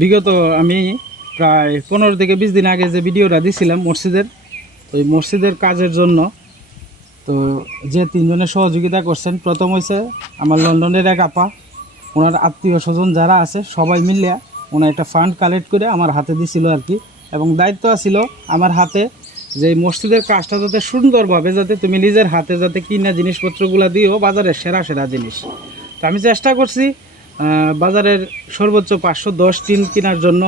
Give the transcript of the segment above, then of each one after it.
বিগত আমি প্রায় 15 থেকে 20 দিন আগে যে ভিডিওটা দিছিলাম মসজিদের, ওই মসজিদের কাজের জন্য তো যে তিনজনের সহযোগিতা করছেন, প্রথম হয়েছে আমার লন্ডনের এক আপা, ওনার আত্মীয় স্বজন যারা আছে সবাই মিলিয়া ওনার একটা ফান্ড কালেক্ট করে আমার হাতে দিছিল আর কি। এবং দায়িত্ব ছিল আমার হাতে যে মসজিদের কাজটা যাতে সুন্দরভাবে যাতে তুমি নিজের হাতে যাতে কিনা জিনিসপত্রগুলো দিও বাজারের সেরা সেরা জিনিস। তো আমি চেষ্টা করছি বাজারের সর্বোচ্চ 510 টিন কেনার জন্য,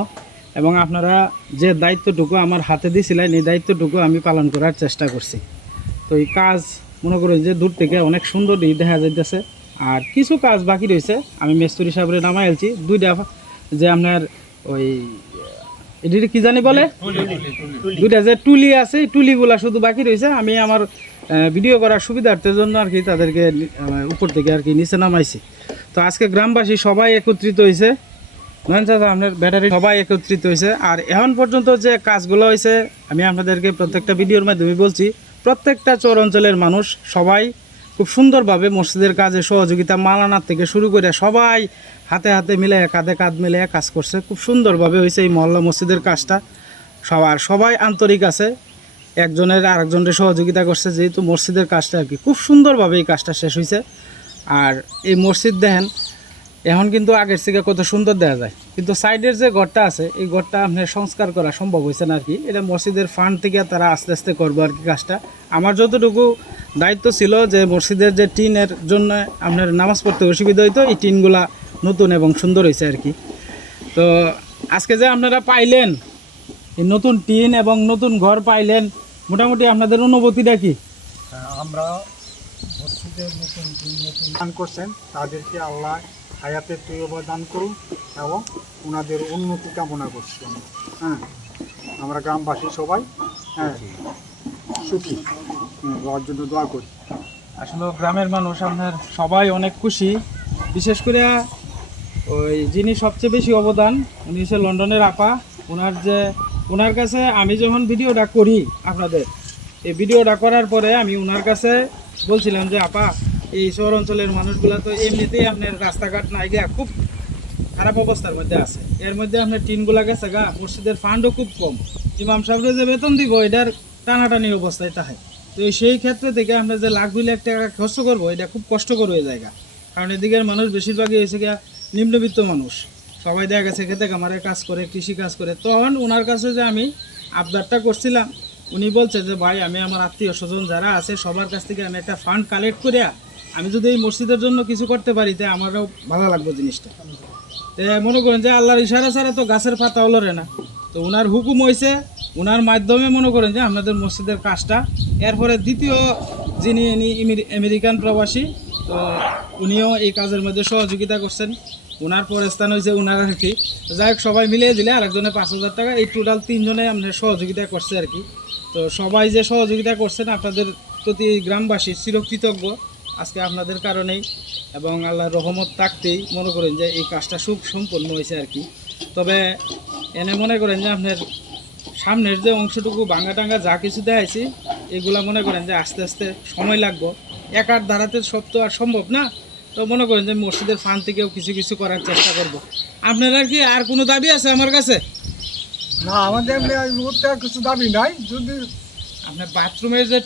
এবং আপনারা যে দায়িত্বটুকু আমার হাতে দিয়েছিলেন এই দায়িত্বটুকু আমি পালন করার চেষ্টা করছি। তো এই কাজ মনে করেন যে দূর থেকে অনেক সুন্দরই দেখা যাইতেছে। আর কিছু কাজ বাকি রয়েছে, আমি মিস্ত্রি সাহেবের নামাই আলছি দুইটা, যে আপনার ওই এটি কি জানি বলে দুইটা যে টুলি আছে, এই টুলিগুলা শুধু বাকি রয়েছে। আমি আমার ভিডিও করার সুবিধার্থের জন্য আর কি তাদেরকে উপর থেকে আর কি নিচে নামাইছি। তো আজকে গ্রামবাসী সবাই একত্রিত হয়েছে, আপনার ব্যাটারি সবাই একত্রিত হয়েছে। আর এখন পর্যন্ত যে কাজগুলো হয়েছে আমি আপনাদেরকে প্রত্যেকটা ভিডিওর মাধ্যমে বলছি, প্রত্যেকটা চর অঞ্চলের মানুষ সবাই খুব সুন্দরভাবে মসজিদের কাজে সহযোগিতা, মালানার থেকে শুরু করে সবাই হাতে হাতে মিলে কাঁধে কাঁধ মিলে কাজ করছে। খুব সুন্দরভাবে হয়েছে এই মহল্লা মসজিদের কাজটা। সবাই আন্তরিক আছে, একজনের আরেকজনের সহযোগিতা করছে, যেহেতু মসজিদের কাজটা আর কি খুব সুন্দরভাবে এই কাজটা শেষ হয়েছে। আর এই মসজিদ দেখেন এখন কিন্তু আগের থেকে কত সুন্দর দেখা যায়, কিন্তু সাইডের যে ঘরটা আছে এই ঘরটা আপনার সংস্কার করা সম্ভব হয়েছে না আর কি। এটা মসজিদের ফান্ড থেকে তারা আস্তে আস্তে করবো আর কি কাজটা। আমার যতটুকু দায়িত্ব ছিল যে মসজিদের যে টিনের জন্য আপনার নামাজ পড়তে অসুবিধা হইতো, এই টিনগুলা নতুন এবং সুন্দর হয়েছে আর কি। তো আজকে যে আপনারা পাইলেন এই নতুন টিন এবং নতুন ঘর পাইলেন, মোটামুটি আপনাদের অনুভূতিটা কি? আমরা মসজিদের নতুন দান করছেন, তাদেরকে আল্লাহ হায়াতে তৈয়বা দান করুন এবং ওনাদের উন্নতি কামনা করছি। আমরা গ্রামবাসী সবাই সুখী হওয়ার জন্য দোয়া করি। আসলে গ্রামের মানুষ আপনার সবাই অনেক খুশি, বিশেষ করে ওই যিনি সবচেয়ে বেশি অবদান উনি হচ্ছে লন্ডনের আপা। ওনার কাছে আমি যখন ভিডিওটা করি আপনাদের, এই ভিডিওটা করার পরে আমি ওনার কাছে বলছিলাম যে আপা, এই শহর অঞ্চলের মানুষগুলো তো এমনিতেই আপনার রাস্তাঘাট নাই গিয়া খুব খারাপ অবস্থার মধ্যে আছে, এর মধ্যে আপনার টিনগুলা গেছে গা, মসজিদের ফান্ডও খুব কম, ইমাম সাহেবরা যে বেতন দিব এটার টানাটানি অবস্থায় তাহে। তো সেই ক্ষেত্রে থেকে আমরা যে লাখ 2 লাখ টাকা খরচ করবো এটা খুব কষ্টকর হয়ে যায়, কারণ এদিকের মানুষ বেশিরভাগই হয়েছে গিয়া নিম্নবিত্ত মানুষ, সবাই দেখা গেছে খেতে কামারে কাজ করে, কৃষি কাজ করে। তখন ওনার কাছে যে আমি আবদারটা করছিলাম, উনি বলছে যে ভাই আমি আমার আত্মীয় স্বজন যারা আছে সবার কাছ থেকে আমি একটা ফান্ড কালেক্ট করিয়া আমি যদি এই মসজিদের জন্য কিছু করতে পারি তাই আমারও ভালো লাগবে জিনিসটা। তো মনে করেন যে আল্লাহর ইশারা ছাড়া তো গাছের পাতা ওলরে না, তো ওনার হুকুম হয়েছে, ওনার মাধ্যমে মনে করেন যে আপনাদের মসজিদের কাজটা। এরপরে দ্বিতীয় যিনি আমেরিকান প্রবাসী, তো উনিও এই কাজের মধ্যে সহযোগিতা করছেন। ওনার পরের স্থান হয়েছে ওনার আর কি। যাই হোক সবাই মিলিয়ে দিলে আরেকজনে 5,000 টাকা, এই টোটাল 3 জনে আপনার সহযোগিতা করছে আর কি। তো সবাই যে সহযোগিতা করছেন আপনাদের প্রতি গ্রামবাসী চিরকৃতজ্ঞ আজকে আপনাদের কারণেই, এবং আল্লাহর রহমত থাকতেই মনে করেন যে এই কাজটা সম্পন্ন হয়েছে আর কি। তবে এনে মনে করেন যে আপনার সামনের যে অংশটুকু ভাঙা টাঙ্গা যা কিছু দেখাইছি এগুলা মনে করেন যে আস্তে আস্তে সময় লাগবে, একার ধারাতে সব তো আর সম্ভব না। তো মনে করেন যে মসজিদের ফান্ড থেকেও কিছু কিছু করার চেষ্টা করব। আপনারা কি আর কোনো দাবি আছে আমার কাছে? না, আমাদের এই মুহূর্তে কিছু দাবি নাই। যদি আপনার বাথরুমের যে